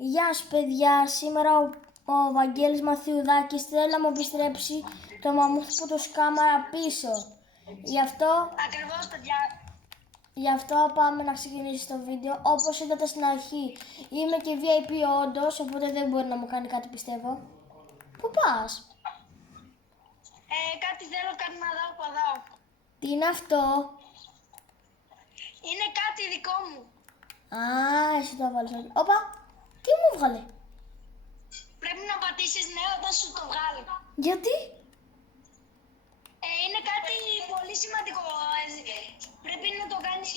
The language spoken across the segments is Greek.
Γεια σου παιδιά, σήμερα ο Βαγγέλης Μαθιουδάκης θέλει να μου επιστρέψει το μαμούθ που το σκάμαρα πίσω. Ακριβώς παιδιά. Γι' αυτό πάμε να ξεκινήσει το βίντεο. Όπως είδατε στην αρχή, είμαι και VIP όντως, οπότε δεν μπορεί να μου κάνει κάτι πιστεύω. Πού πας? Κάτι θέλω, κάτι να δω από εδώ. Τι είναι αυτό? Είναι κάτι δικό μου. Α, εσύ το βάλεις. Όπα, τι μου βγάλε? Πρέπει να πατήσεις ναι όταν σου το βγάλει. Γιατί? Είναι κάτι πολύ σημαντικό. Πρέπει να το κάνεις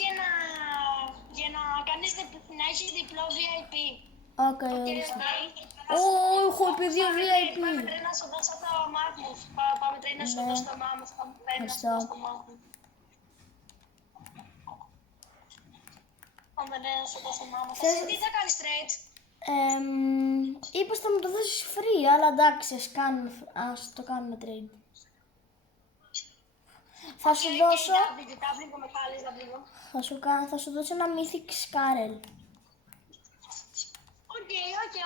να έχεις διπλό VIP. Οκ, έχω πει δύο VIP. Πάμε τρένα να σου δώσω το μάθμους. Πάμε τρένα να σου δώσω το μάθμους. Ευχαριστώ. Εσύ τι θα κάνεις trades? Είπες θα μου το δώσεις free, αλλά εντάξει, ας το κάνουμε trade. Θα σου δώσω... Θα σου δώσω ένα Mythic Scarel. Οκ,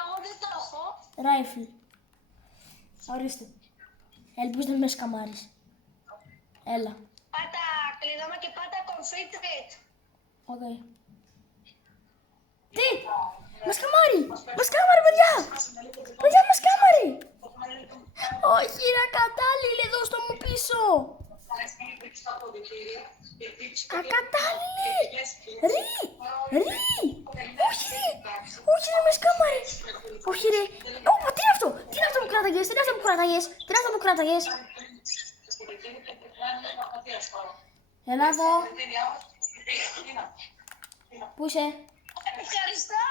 εγώ δεν το έχω. Rifle. Ορίστε. Ελπίζω να με σκαμάρεις. Έλα. Πάτα κλειδώμα και πάτα config trade. Οκ. Τι! Μας καμάρει! Μας καμάρει, παιδιά! Παιδιά, μας καμάρει! Όχι, είναι ακατάλληλη εδώ στο μου πίσω! Ακατάλληλη! Ρί! Όχι ρε! Όχι ρε, μας καμάρει! Όχι ρε! Ωπα, τι είναι αυτό! Τι είναι αυτό που κράταγες! Τι είναι αυτό που κράταγες! Τι είναι αυτό που κράταγες! Έλα εδώ! Πού είσαι? Ευχαριστώ!